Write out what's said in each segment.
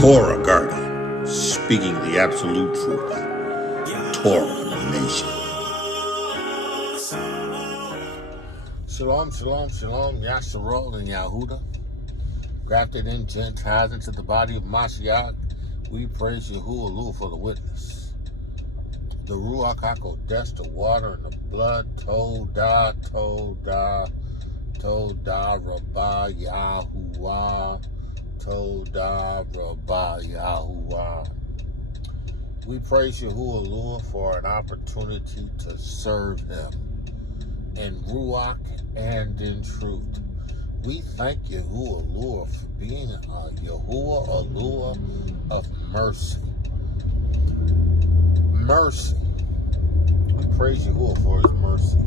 Torah guardian, speaking the absolute truth. Torah nation. Shalom, shalom, shalom, Yashar and Yahudah. Grafted in Gentiles into the body of Mashiach. We praise Yahudah for the witness. The RUACH HaKodesh, the water and the blood. Todah, Todah, Todah, Rabbah, Yahuah. Todah, Rabbah, Yahuah. We praise Yahudah for an opportunity to serve Him in RUACH and in truth. We thank Yahudah for being a Yahudah of mercy. Mercy. We praise Yahudah for His mercy.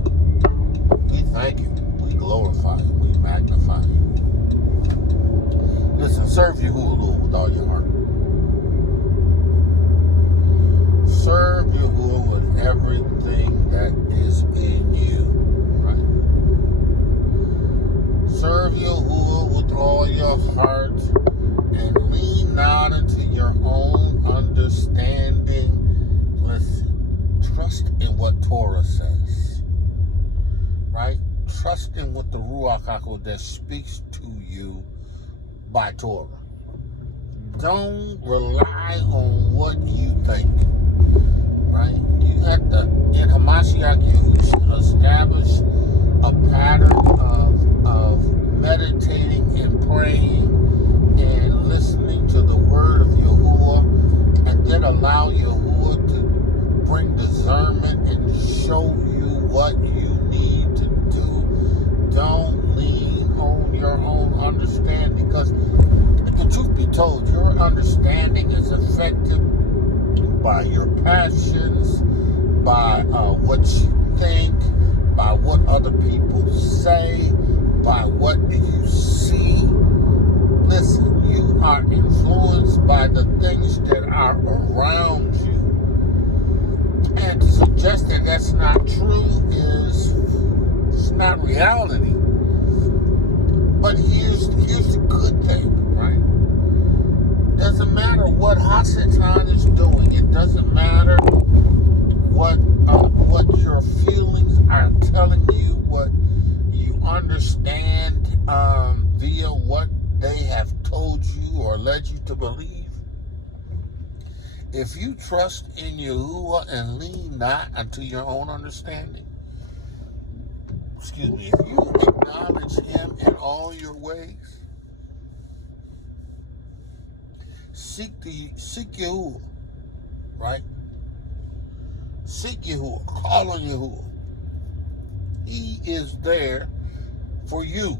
We thank Him. We glorify Him. We magnify Him. Listen, serve Yahudah with all your heart. Serve Yahudah with everything that is in you. Right? Serve Yahudah with all your heart and lean not into your own understanding. Listen, trust in what Torah says. Right? Trust in what the RUACH HaKodesh speaks to you by Torah. Don't rely on what you think. Right? You have to, in Hamashiach Yahusha, establish a pattern of meditating and praying and listening to the word of Yahudah, and then allow Yahudah to bring discernment and show you what you need to do. Don't lean on your own understanding, because if the truth be told, your understanding is affected by your passions, by what you think, by what other people say, by what you see. Listen, you are influenced by the things that are around you. And to suggest that that's not true it's not reality. But here's the good thing, right? Doesn't matter what Hasatan is doing. It doesn't matter what your feelings are telling you, what you understand via what they have told you or led you to believe. If you trust in Yahudah and lean not unto your own understanding, if you acknowledge Him in all your ways, seek Yahudah, right? Seek Yahudah, call on Yahudah. He is there for you.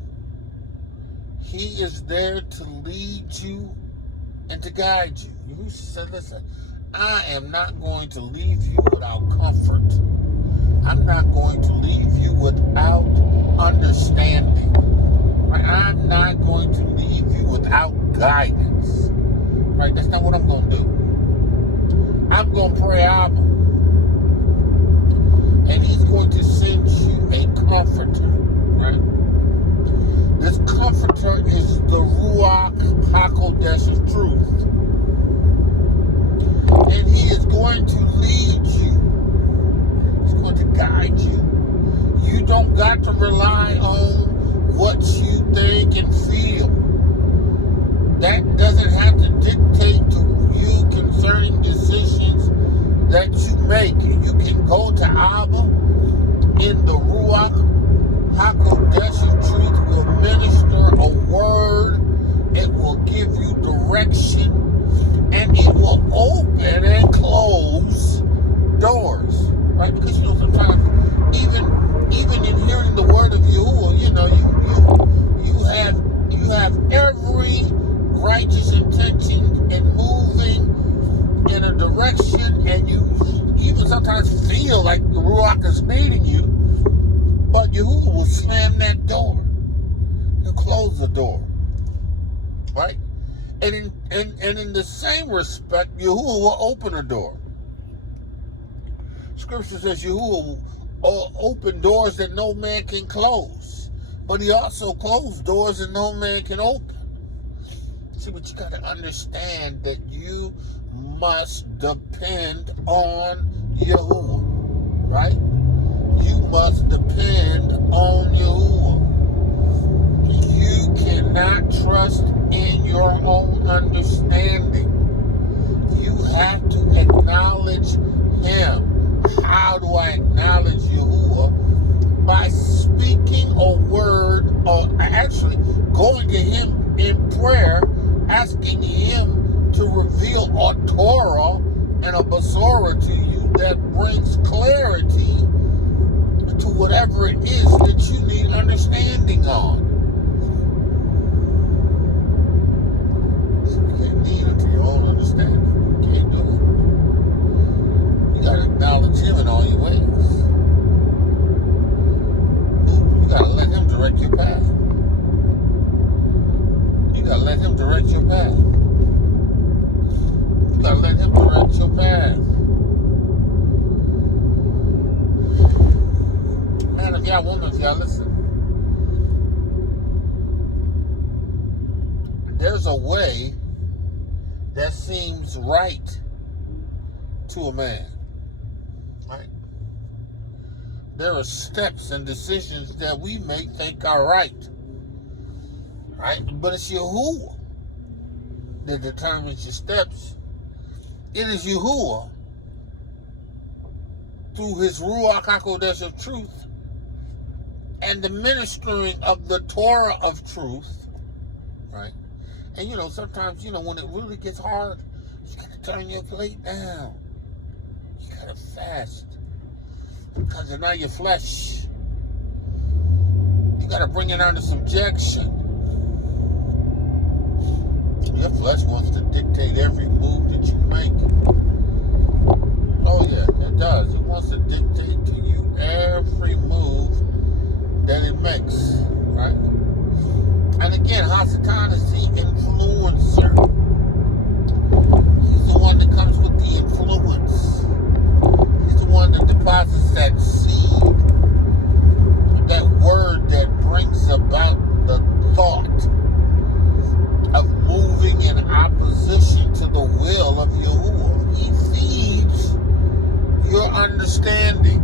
He is there to lead you and to guide you. Yahushua said, listen, I am not going to leave you without comfort. I'm not going to leave you without understanding. I'm not going to leave you without guidance. Right? That's not what I'm going to do. I'm going to pray Abba. And He's going to send you a comforter. Right? This comforter is the RUACH HaKodesh of truth. And He is going to lead you. He's going to guide you. You don't got to rely on what you think and feel. That doesn't have to dictate to you concerning decisions that you make. You can go to Abba in the RUACH HaKodesh of truth will minister a word. It will give you direction, and it will open and close doors, right? Because sometimes even in hearing the word of Yahudah, you have every righteous intention in moving in a direction, and you even sometimes feel like the RUACH is leading you, but Yahudah will slam that door. He'll close the door, right? And in the same respect, Yahudah will open a door. Scripture says Yahudah will open doors that no man can close. But He also closed doors that no man can open. See, but you got to understand that you must depend on Yahuwah, right? You must depend on Yahuwah. You cannot trust in your own understanding. You have to acknowledge Him. How do I acknowledge Yahuwah? By speaking a word, or actually going to Him in prayer, asking Him to reveal a Torah and a Basora to you that brings clarity to whatever it is that you need understanding on. So you can't lean into your own understanding. You can't do it. You got to acknowledge Him in all your ways. You got to let Him direct your path. You got to let Him direct your path. You got to let Him direct your path. Man, if y'all women, if y'all listen, there's a way that seems right to a man, right? There are steps and decisions that we may think are right, right? But it's Yahuwah that determines your steps. It is Yahuwah, through His Ruach HaKodesh of truth and the ministering of the Torah of truth, right? And sometimes, when it really gets hard, you got to turn your plate down. You got to fast. Because of now your flesh. You got to bring it under subjection. Your flesh wants to dictate every move that you make. Oh yeah, it does. It wants to dictate to you every move that it makes, right? And again, Hasatan is the influencer. He's the one that comes with the influence. He's the one that deposits that seed, that word that brings about the thought of moving in opposition to the will of Yahuwah. He feeds your understanding.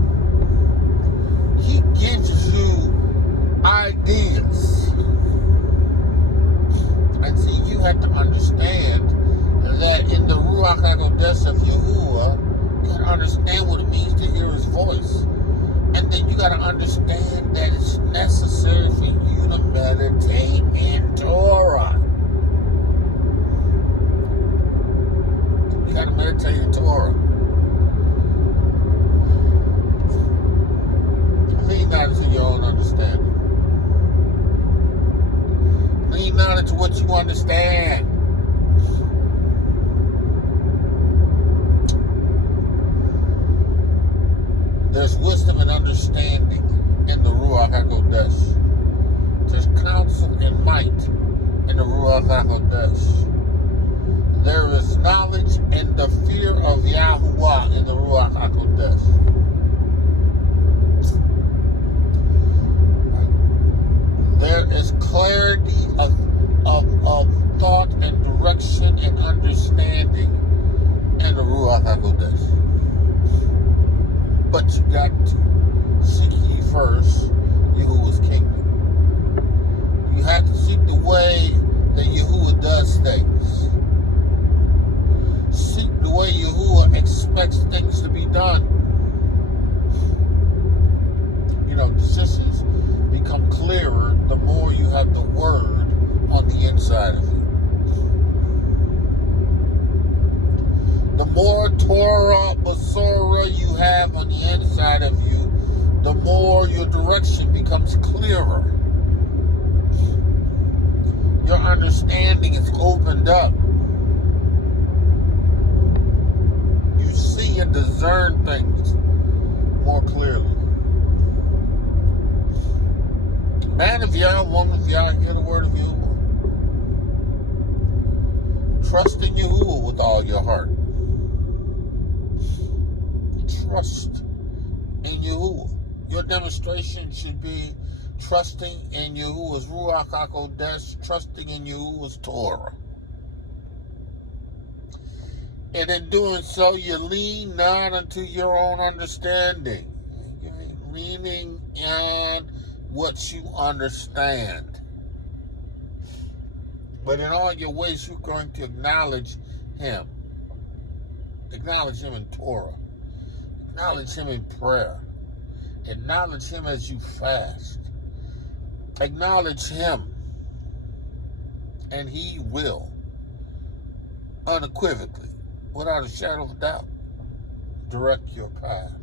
He gives you ideas. And see, you have to understand that in the Ruach HaKodesh of Yahuwah, you got to understand what it means to hear His voice. And then you got to understand that it's necessary for you to meditate in Torah. You got to meditate in Torah. Lean not into your own understanding. Lean not into what you understand. There's wisdom and understanding in the Ruach HaKodesh. There's counsel and might in the Ruach HaKodesh. There is knowledge and the fear of Yahuwah in the Ruach HaKodesh. There is clarity of thought and direction and understanding in the Ruach HaKodesh. But you got to seek ye first Yahuwah's kingdom. You have to seek the way that Yahuwah does things. Seek the way Yahuwah expects things to be done. Decisions become clearer the more you have the word on the inside of you. The more Torah Basora you have on the inside of you, the more your direction becomes clearer. Your understanding is opened up. You see and discern things more clearly. Man of Yah, woman of Yah, hear the word of Yahuwah. Trust in Yahuwah with all your heart. Trust in Yahuwah. Your demonstration should be trusting in Yahuwah's Ruach HaKodesh, trusting in Yahuwah's Torah. And in doing so, you lean not unto your own understanding. Okay? Leaning on what you understand. But in all your ways, you're going to acknowledge him. Acknowledge him in Torah. Acknowledge him in prayer. Acknowledge him as you fast. Acknowledge him. And he will, unequivocally, without a shadow of a doubt, direct your path.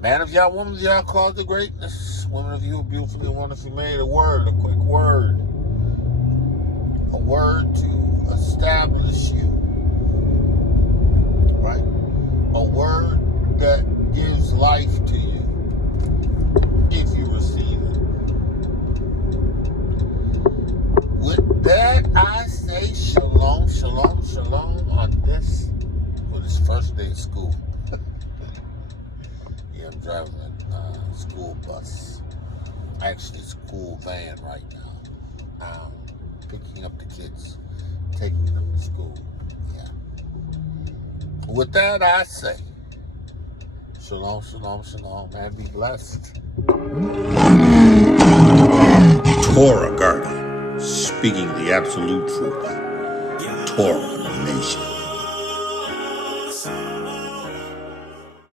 Man of Yah, woman of Yah, called to greatness. Women of you are beautifully and wonderfully made. A quick word. A word to establish you. Right? A word that gives life to you, if you receive it. With that, I say shalom, shalom, shalom on this first day of school. Yeah, I'm driving a school bus. Actually, school van right now. Picking up the kids, taking them to school. Yeah. With that, I say shalom, shalom, shalom, and be blessed. Torah Garden, speaking the absolute truth. Torah Nation.